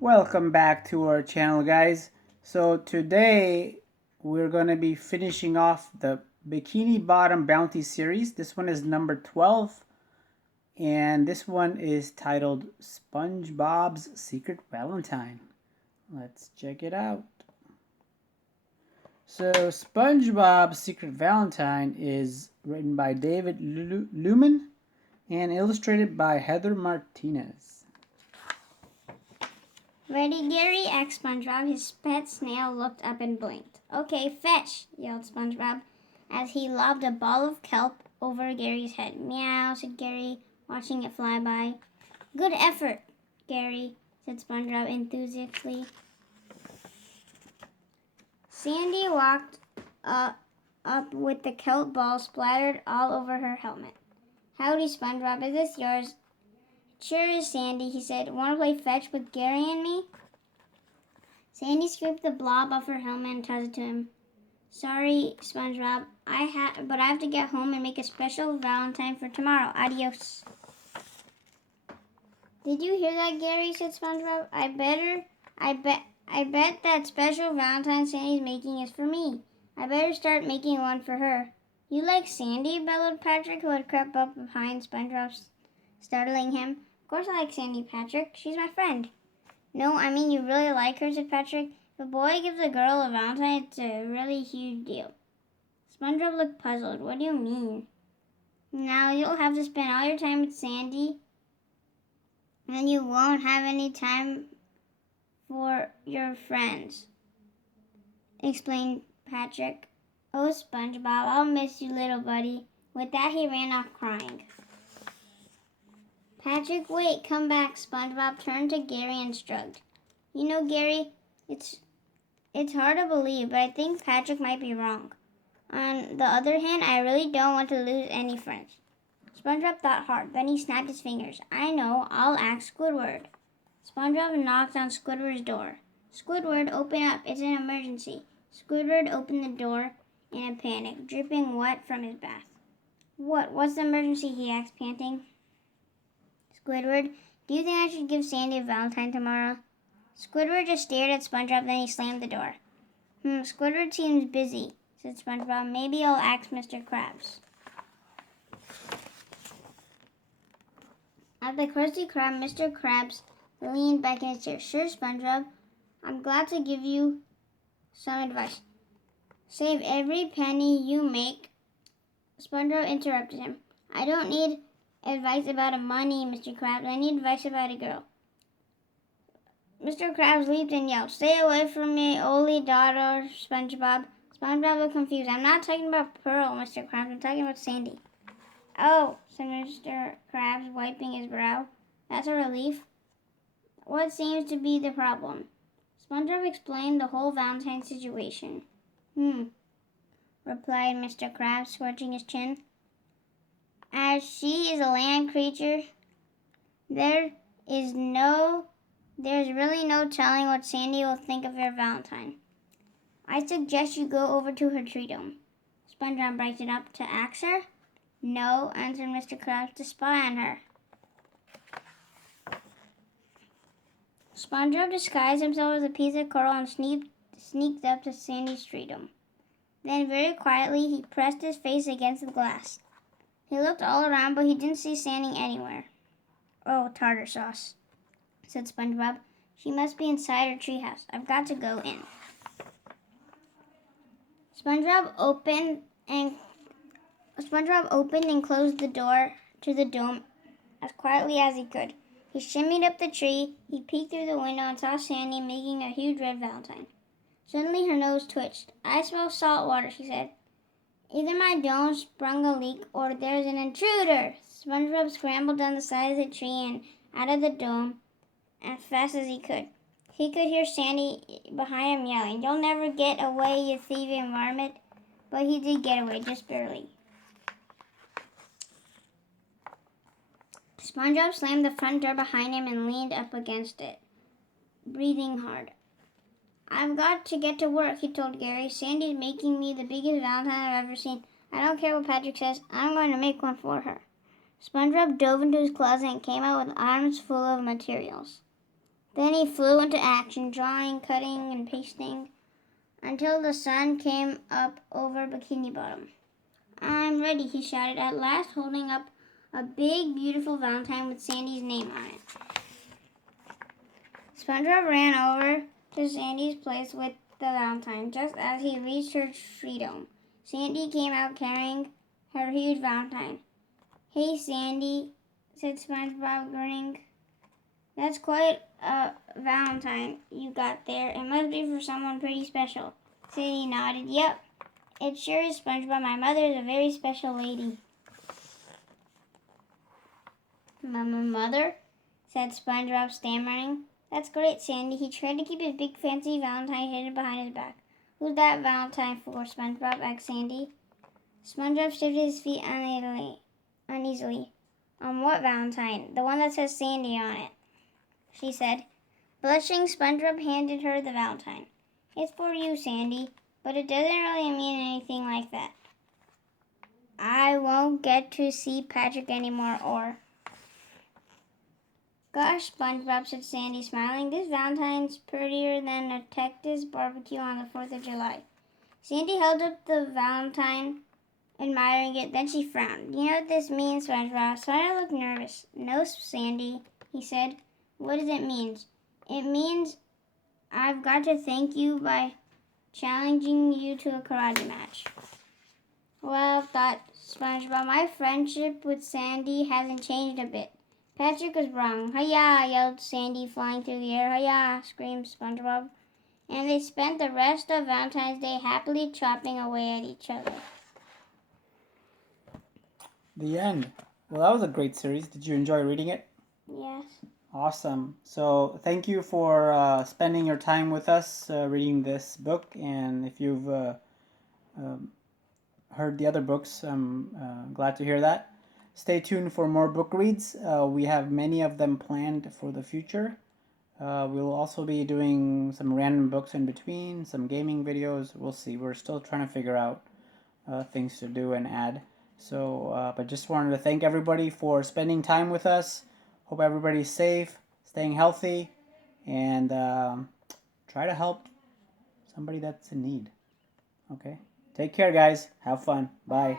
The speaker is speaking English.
Welcome back to our channel, guys. So today we're going to be finishing off the Bikini Bottom Bounty series. This one is number 12, and this one is titled SpongeBob's Secret Valentine. Let's check it out. So SpongeBob's Secret Valentine is written by David Lewman and illustrated by Heather Martinez. Ready, Gary? asked SpongeBob. His pet snail looked up and blinked. Okay, fetch, yelled SpongeBob as he lobbed a ball of kelp over Gary's head. Meow, said Gary, watching it fly by. Good effort, Gary, said SpongeBob enthusiastically. Sandy walked up with the kelp ball splattered all over her helmet. Howdy, SpongeBob, is this yours? Cherished, Sandy, he said. Want to play fetch with Gary and me? Sandy scooped the blob off her helmet and tossed it to him. Sorry, SpongeBob, but I have to get home and make a special Valentine for tomorrow. Adios. Did you hear that, Gary? said SpongeBob. I bet that special Valentine Sandy's making is for me. I better start making one for her. You like Sandy? bellowed Patrick, who had crept up behind SpongeBob, startling him. Of course I like Sandy, Patrick. She's my friend. No, I mean you really like her, said Patrick. If a boy gives a girl a Valentine, it's a really huge deal. SpongeBob looked puzzled. What do you mean? Now you'll have to spend all your time with Sandy, and you won't have any time for your friends, explained Patrick. Oh, SpongeBob, I'll miss you, little buddy. With that, he ran off crying. Patrick, wait, come back, SpongeBob turned to Gary and shrugged. You know, Gary, it's hard to believe, but I think Patrick might be wrong. On the other hand, I really don't want to lose any friends. SpongeBob thought hard, then he snapped his fingers. I know, I'll ask Squidward. SpongeBob knocked on Squidward's door. Squidward, open up, it's an emergency. Squidward opened the door in a panic, dripping wet from his bath. What's the emergency, he asked, panting. Squidward, do you think I should give Sandy a Valentine tomorrow? Squidward just stared at SpongeBob, then he slammed the door. Squidward seems busy, said SpongeBob. Maybe I'll ask Mr. Krabs. At the Krusty Krab, Mr. Krabs leaned back in his chair. Sure, SpongeBob. I'm glad to give you some advice. Save every penny you make. SpongeBob interrupted him. I don't need advice about money, Mr. Krabs. I need advice about a girl. Mr. Krabs leaped and yelled, Stay away from me, only daughter, SpongeBob. SpongeBob looked confused. I'm not talking about Pearl, Mr. Krabs. I'm talking about Sandy. Oh, said Mr. Krabs, wiping his brow. That's a relief. What seems to be the problem? SpongeBob explained the whole Valentine situation. Replied Mr. Krabs, scratching his chin. As she is a land creature, there's really no telling what Sandy will think of your Valentine. I suggest you go over to her tree dome. SpongeBob brightened up. To ask her? No, answered Mr. Krabs, to spy on her. SpongeBob disguised himself as a piece of coral and sneaked up to Sandy's tree dome. Then very quietly he pressed his face against the glass. He looked all around, but he didn't see Sandy anywhere. Oh, tartar sauce, said SpongeBob. She must be inside her treehouse. I've got to go in. SpongeBob opened and closed the door to the dome as quietly as he could. He shimmied up the tree, he peeked through the window and saw Sandy making a huge red Valentine. Suddenly her nose twitched. I smell salt water, she said. Either my dome sprung a leak or there's an intruder. SpongeBob scrambled down the side of the tree and out of the dome as fast as he could. He could hear Sandy behind him yelling, You'll never get away, you thieving varmint. But he did get away, just barely. SpongeBob slammed the front door behind him and leaned up against it, breathing hard. I've got to get to work, he told Gary. Sandy's making me the biggest Valentine I've ever seen. I don't care what Patrick says. I'm going to make one for her. SpongeBob dove into his closet and came out with arms full of materials. Then he flew into action, drawing, cutting, and pasting, until the sun came up over Bikini Bottom. "I'm ready," he shouted at last, holding up a big, beautiful Valentine with Sandy's name on it. SpongeBob ran over to Sandy's place with the Valentine. Just as he reached her tree dome, Sandy came out carrying her huge Valentine. "Hey, Sandy," said SpongeBob, grinning. "That's quite a Valentine you got there. It must be for someone pretty special." Sandy nodded. "Yep, it sure is, SpongeBob. My mother is a very special lady." "Mother?" said SpongeBob, stammering. "That's great, Sandy." He tried to keep his big fancy Valentine hidden behind his back. "Who's that Valentine for, SpongeBob?" asked Sandy. SpongeBob shifted his feet uneasily. "What Valentine?" "The one that says Sandy on it," she said. Blushing, SpongeBob handed her the Valentine. "It's for you, Sandy, but it doesn't really mean anything like that. I won't get to see Patrick anymore, or..." "Gosh, SpongeBob," said Sandy, smiling, "this Valentine's prettier than a Texas barbecue on the 4th of July. Sandy held up the Valentine, admiring it. Then she frowned. "You know what this means, SpongeBob?" SpongeBob looked nervous. "No, Sandy," he said. "What does it mean?" "It means I've got to thank you by challenging you to a karate match." "Well," thought SpongeBob, "my friendship with Sandy hasn't changed a bit. Patrick was wrong." "Hi-ya!" yelled Sandy, flying through the air. "Hi-ya!" screamed SpongeBob. And they spent the rest of Valentine's Day happily chopping away at each other. The end. Well, that was a great series. Did you enjoy reading it? Yes. Awesome. So thank you for spending your time with us reading this book. And if you've heard the other books, I'm glad to hear that. Stay tuned for more book reads. We have many of them planned for the future. We'll also be doing some random books in between, some gaming videos. We'll see. We're still trying to figure out things to do and add. So, but just wanted to thank everybody for spending time with us. Hope everybody's safe, staying healthy, and try to help somebody that's in need. Okay? Take care, guys. Have fun. Bye.